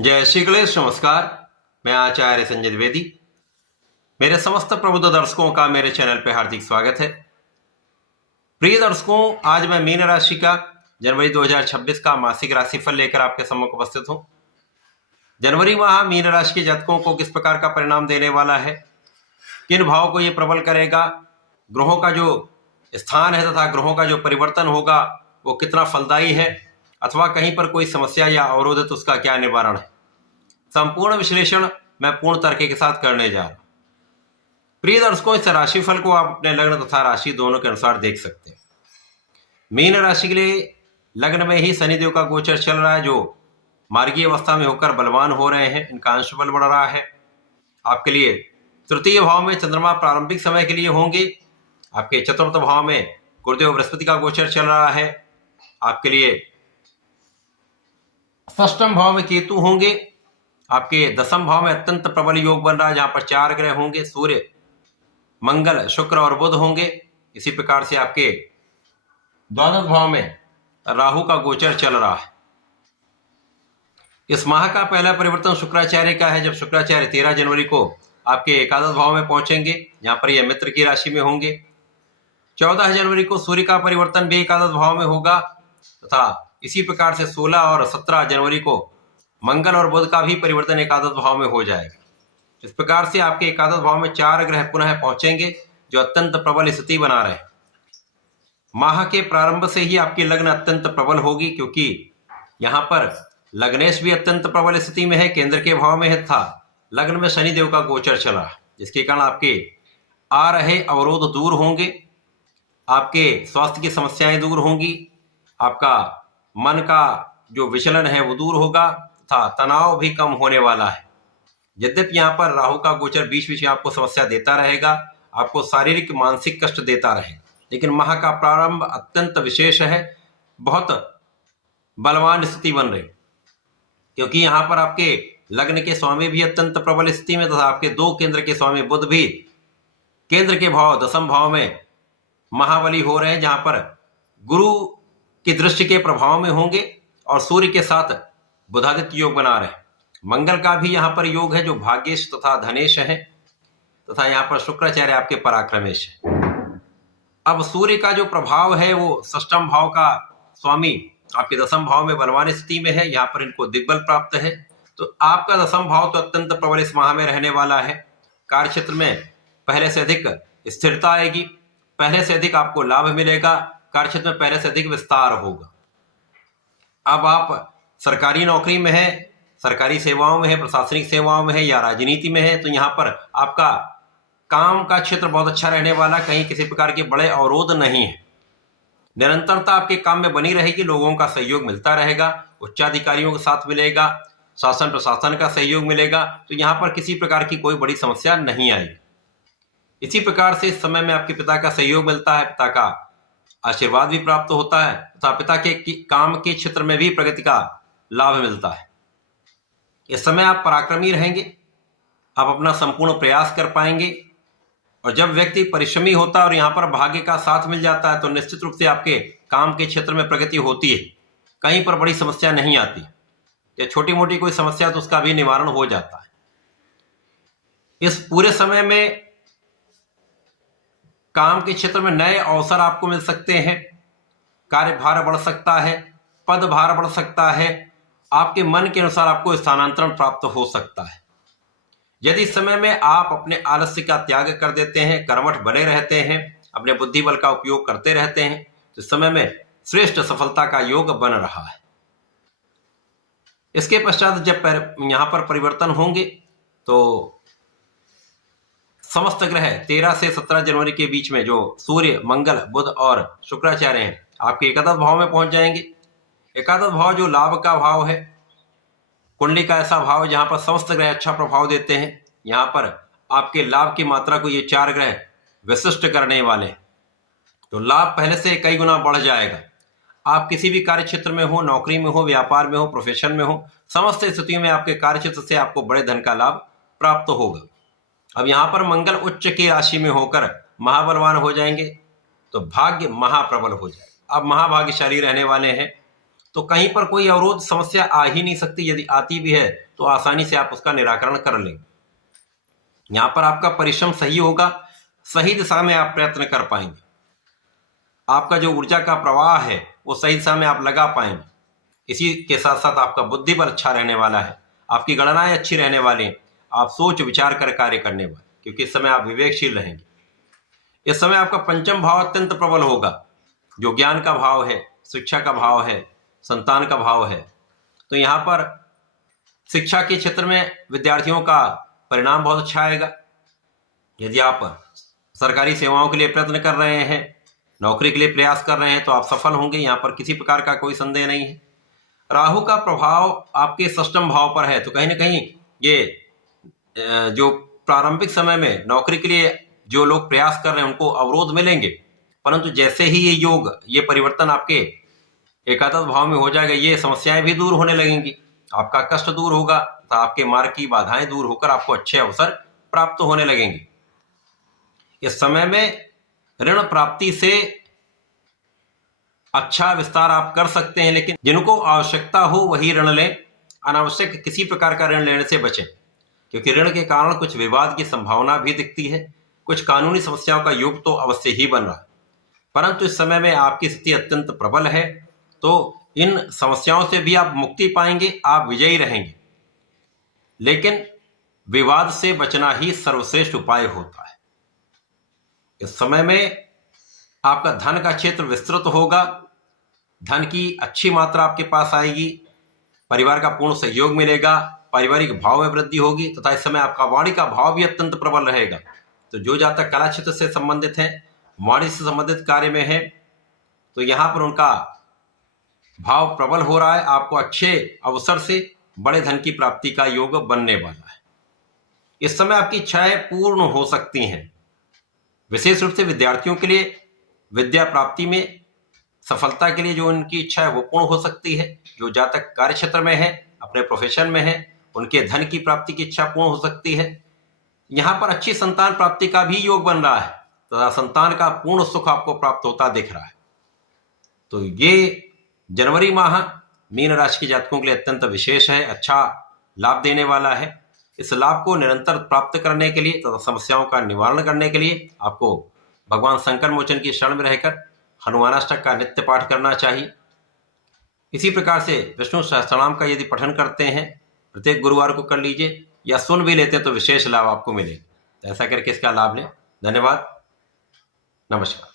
जय श्री गणेश। नमस्कार, मैं आचार्य संजय द्विवेदी। मेरे समस्त प्रबुद्ध दर्शकों का मेरे चैनल पर हार्दिक स्वागत है। प्रिय दर्शकों, आज मैं मीन राशि का जनवरी 2026 का मासिक राशिफल लेकर आपके सम्मुख उपस्थित हूं। जनवरी माह मीन राशि के जातकों को किस प्रकार का परिणाम देने वाला है, किन भाव को ये प्रबल करेगा, ग्रहों का जो स्थान है तथा ग्रहों का जो परिवर्तन होगा वो कितना फलदायी है, अथवा कहीं पर कोई समस्या या अवरोध है तो उसका क्या निवारण है, संपूर्ण विश्लेषण मैं पूर्ण तर्क के साथ करने जा रहा हूं। प्रिय दर्शकों, इस राशिफल को आप अपने लग्न तथा राशि दोनों के अनुसार देख सकते हैं। मीन राशि के लिए लग्न में ही शनिदेव का गोचर चल रहा है, जो मार्गीय अवस्था में होकर बलवान हो रहे हैं। इनका अंश बल बढ़ रहा है। आपके लिए तृतीय भाव में चंद्रमा प्रारंभिक समय के लिए होंगे। आपके चतुर्थ भाव में गुरुदेव बृहस्पति का गोचर चल रहा है। आपके लिए षष्ठम भाव में केतु होंगे। आपके दसम भाव में अत्यंत प्रबल योग बन रहा है, जहां पर 4 ग्रह होंगे, सूर्य, मंगल, शुक्र और बुध होंगे। इसी प्रकार से आपके द्वादश भाव में राहु का गोचर चल रहा है। इस माह का पहला परिवर्तन शुक्राचार्य का है, जब शुक्राचार्य 13 जनवरी को आपके एकादश भाव में पहुंचेंगे, जहां पर यह मित्र की राशि में होंगे। 14 जनवरी को सूर्य का परिवर्तन भी एकादश भाव में होगा, तथा इसी प्रकार से 16 और 17 जनवरी को मंगल और बुध का भी परिवर्तन एकादश भाव में हो जाएगा। इस प्रकार से आपके एकादश भाव में 4 ग्रह पुनः पहुंचेंगे, जो अत्यंत प्रबल स्थिति बना रहे। माह के प्रारंभ से ही आपकी लग्न अत्यंत प्रबल होगी, क्योंकि यहाँ पर लग्नेश भी अत्यंत प्रबल स्थिति में है, केंद्र के भाव में है, था लग्न में शनिदेव का गोचर चला, जिसके कारण आपके आ रहे अवरोध दूर होंगे, आपके स्वास्थ्य की समस्याएं दूर होंगी, आपका मन का जो विचलन है वो दूर होगा, तथा तनाव भी कम होने वाला है। यद्यपि यहाँ पर राहु का गोचर बीच बीच में आपको समस्या देता रहेगा, आपको शारीरिक मानसिक कष्ट देता रहेगा, लेकिन माह का प्रारंभ अत्यंत विशेष है, बहुत बलवान स्थिति बन रही, क्योंकि यहाँ पर आपके लग्न के स्वामी भी अत्यंत प्रबल स्थिति में, तथा आपके 2 केंद्र के स्वामी बुध भी केंद्र के भाव दसम भाव में महाबली हो रहे हैं, जहां पर गुरु की दृष्टि के प्रभाव में होंगे और सूर्य के साथ बुधादित्य योग बना रहे हैं। मंगल का भी यहाँ पर योग है, जो भाग्येश तथा धनेश है, तथा यहाँ पर शुक्राचार्य आपके पराक्रमेश है। अब सूर्य का जो प्रभाव है वो षष्ठम भाव का स्वामी आपके दसम भाव में बलवान स्थिति में है, यहाँ पर इनको दिग्बल प्राप्त है। तो आपका दसम भाव तो अत्यंत प्रबल इस माह में रहने वाला है। कार्य क्षेत्र में पहले से अधिक स्थिरता आएगी, पहले से अधिक आपको लाभ मिलेगा, कार्य क्षेत्र में पहले से अधिक विस्तार होगा। अब आप सरकारी नौकरी में है, सरकारी सेवाओं में है, प्रशासनिक सेवाओं में है या राजनीति में है, तो यहाँ पर आपका काम का क्षेत्र बहुत अच्छा रहने वाला, कहीं किसी प्रकार के बड़े अवरोध नहीं है। निरंतरता आपके काम में बनी रहेगी, लोगों का सहयोग मिलता रहेगा, उच्चाधिकारियों के साथ मिलेगा, शासन प्रशासन का सहयोग मिलेगा, तो यहाँ पर किसी प्रकार की कोई बड़ी समस्या नहीं आएगी। इसी प्रकार से इस समय में आपके पिता का सहयोग मिलता है, पिता का आशीर्वाद भी प्राप्त होता है, तथा पिता के काम के क्षेत्र में भी प्रगति का लाभ मिलता है। इस समय आप पराक्रमी रहेंगे, आप अपना संपूर्ण प्रयास कर पाएंगे, और जब व्यक्ति परिश्रमी होता है और यहाँ पर भाग्य का साथ मिल जाता है, तो निश्चित रूप से आपके काम के क्षेत्र में प्रगति होती है, कहीं पर बड़ी समस्या नहीं आती, या छोटी मोटी कोई समस्या तो उसका भी निवारण हो जाता है। इस पूरे समय में काम के क्षेत्र में नए अवसर आपको मिल सकते हैं, कार्यभार बढ़ सकता है, पदभार बढ़ सकता है, आपके मन के अनुसार आपको स्थानांतरण प्राप्त हो सकता है। यदि इस समय में आप अपने आलस्य का त्याग कर देते हैं, कर्मठ बने रहते हैं, अपने बुद्धि बल का उपयोग करते रहते हैं, तो इस समय में श्रेष्ठ सफलता का योग बन रहा है। इसके पश्चात जब यहाँ पर परिवर्तन होंगे, तो समस्त ग्रह 13 से 17 जनवरी के बीच में, जो सूर्य, मंगल, बुध और शुक्राचार्य हैं, आपके एकादश भाव में पहुंच जाएंगे। एकादश भाव जो लाभ का भाव है, कुंडली का ऐसा भाव है जहां पर समस्त ग्रह अच्छा प्रभाव देते हैं। यहाँ पर आपके लाभ की मात्रा को ये 4 ग्रह विशिष्ट करने वाले, तो लाभ पहले से कई गुना बढ़ जाएगा। आप किसी भी कार्य क्षेत्र में हो, नौकरी में हो, व्यापार में हो, प्रोफेशन में हो, समस्त स्थितियों में आपके कार्य क्षेत्र से आपको बड़े धन का लाभ प्राप्त होगा। अब यहाँ पर मंगल उच्च की राशि में होकर महाबलवान हो जाएंगे, तो भाग्य महाप्रबल हो जाए। अब महाभाग्यशाली रहने वाले हैं। तो कहीं पर कोई अवरोध समस्या आ ही नहीं सकती। यदि आती भी है तो आसानी से आप उसका निराकरण कर लेंगे। यहां पर आपका परिश्रम सही होगा, सही दिशा में आप प्रयत्न कर पाएंगे। आपका जो ऊर्जा का प्रवाह है वो सही दिशा में आप लगा पाएंगे। इसी के साथ साथ आपका बुद्धि बल अच्छा रहने वाला है, आपकी गणनाएं अच्छी रहने वाली हैं, आप सोच विचार कर कार्य करने वाले, क्योंकि इस समय आप विवेकशील रहेंगे। इस समय आपका पंचम भाव अत्यंत प्रबल होगा, जो ज्ञान का भाव है, शिक्षा का भाव है, संतान का भाव है। तो यहाँ पर शिक्षा के क्षेत्र में विद्यार्थियों का परिणाम बहुत अच्छा आएगा। यदि आप सरकारी सेवाओं के लिए प्रयत्न कर रहे हैं, नौकरी के लिए प्रयास कर रहे हैं, तो आप सफल होंगे, यहाँ पर किसी प्रकार का कोई संदेह नहीं है। राहु का प्रभाव आपके षष्ठम भाव पर है, तो कहीं ना कहीं ये जो प्रारंभिक समय में नौकरी के लिए जो लोग प्रयास कर रहे हैं उनको अवरोध मिलेंगे, परंतु जैसे ही ये योग, ये परिवर्तन आपके एकादश भाव में हो जाएगा, ये समस्याएं भी दूर होने लगेंगी, आपका कष्ट दूर होगा, तो आपके मार्ग की बाधाएं दूर होकर आपको अच्छे अवसर प्राप्त होने लगेंगे। इस समय में ऋण प्राप्ति से अच्छा विस्तार आप कर सकते हैं, लेकिन जिनको आवश्यकता हो वही ऋण लें। अनावश्यक किसी प्रकार का ऋण लेने से बचें, क्योंकि ऋण के कारण कुछ विवाद की संभावना भी दिखती है, कुछ कानूनी समस्याओं का योग तो अवश्य ही बन रहा है। परंतु इस समय में आपकी स्थिति अत्यंत प्रबल है, तो इन समस्याओं से भी आप मुक्ति पाएंगे, आप विजयी रहेंगे। लेकिन विवाद से बचना ही सर्वश्रेष्ठ उपाय होता है। इस समय में आपका धन का क्षेत्र विस्तृत होगा, धन की अच्छी मात्रा आपके पास आएगी, परिवार का पूर्ण सहयोग मिलेगा, पारिवारिक भाव में वृद्धि होगी, तथा इस समय आपका वाणी का भाव भी अत्यंत प्रबल रहेगा। तो जो जातक कला क्षेत्र से संबंधित हैं, वाणी से संबंधित कार्य में है, तो यहाँ पर उनका भाव प्रबल हो रहा है। आपको अच्छे अवसर से बड़े धन की प्राप्ति का योग बनने वाला है। इस समय आपकी इच्छाएं पूर्ण हो सकती हैं। विशेष रूप से विद्यार्थियों के लिए विद्या प्राप्ति में सफलता के लिए जो उनकी इच्छा है वो पूर्ण हो सकती है। जो जातक कार्य क्षेत्र में है, अपने प्रोफेशन में है, उनके धन की प्राप्ति की इच्छा पूर्ण हो सकती है। यहाँ पर अच्छी संतान प्राप्ति का भी योग बन रहा है, तथा संतान का पूर्ण सुख आपको प्राप्त होता दिख रहा है। तो ये जनवरी माह मीन राशि के जातकों के लिए अत्यंत विशेष है, अच्छा लाभ देने वाला है। इस लाभ को निरंतर प्राप्त करने के लिए तथा समस्याओं का निवारण करने के लिए आपको भगवान शंकर मोचन की शरण में रहकर हनुमानाष्टक का नित्य पाठ करना चाहिए। इसी प्रकार से विष्णु सहस्त्रनाम का यदि पठन करते हैं प्रत्येक गुरुवार को कर लीजिए, या सुन भी लेते हैं तो विशेष लाभ आपको मिले। ऐसा करके इसका लाभ लें। धन्यवाद, नमस्कार।